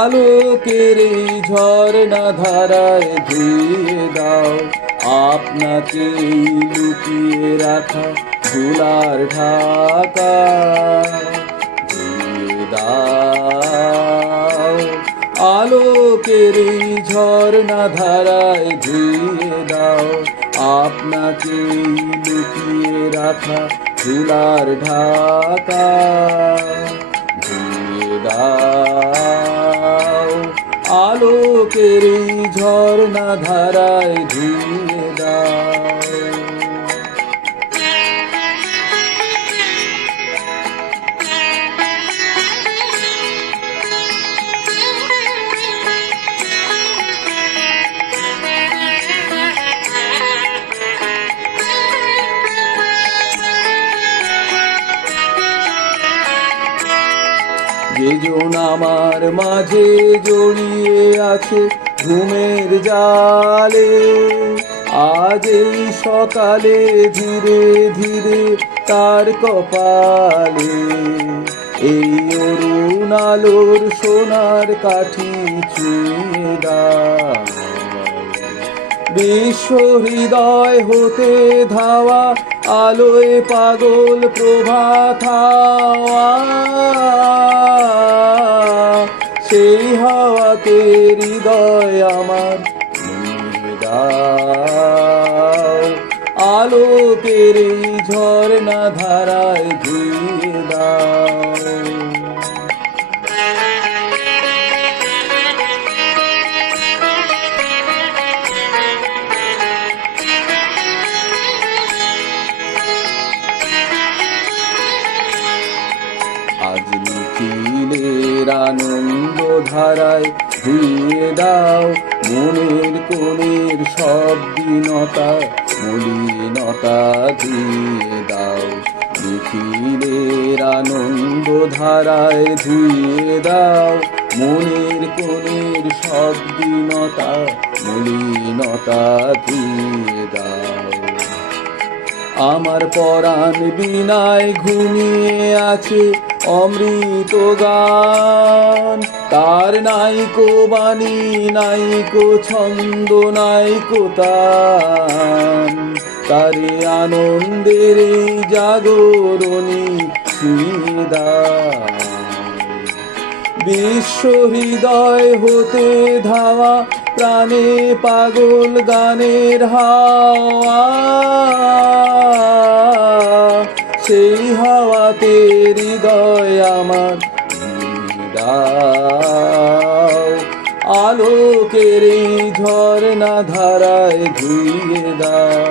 আলোকের এই ঝর্ণা ধারায় ধুয়ে দাও আপনাকে লুকিয়ে রাখা ধুলার ঢাকা। ধুয়ে দাও আলোকের এই ঝর্ণা ধারায় ধুয়ে দাও আপনাকে লুকিয়ে রাখা ধুলার ঢাকা। ধুয়ে দাও আলোকের এই ঝর্ণা ধারায় ধুয়ে দাও। যেজন আমার মাঝে জড়িয়ে আছে ঘুমের জালে, আজ এই সকালে ধীরে ধীরে তার কপালে এই অরুণ আলোর সোনার কাঠি ছুঁয়ে দাও। বিশ্ব হৃদয় হতে ধাওয়া আলোয় পাগল প্রভাত হাওয়া, সেই হাওয়াতে হৃদয় আমার নিয়ে দাও আলোকের এই ঝর্ণা ধারায় ধুয়ে দাও। আজ নিখিলের আনন্দ ধারায় ধুয়ে দাও মনের কোণের সব দীনতা মলিনতা ধুয়ে দাও। নিখিলের আনন্দ ধারায় ধুয়ে দাও মনের কোণের সব দীনতা মলিনতা ধুয়ে দাও। আমার পরাণ বিনায় ঘুমিয়ে আছে অমৃত গান, তার নাইকো বাণী নাইকো ছন্দ নাইকো তান, তারে আনন্দের এই জাগরণী ছুঁয়ে দাও। বিশ্ব হৃদয় হতে ধাওয়া প্রাণে পাগল গানের হাওয়া, সেই হাওয়াতে হৃদয় আমার দাও আলোকের এই ঝর্ণা ধারায় ধুয়ে দাও।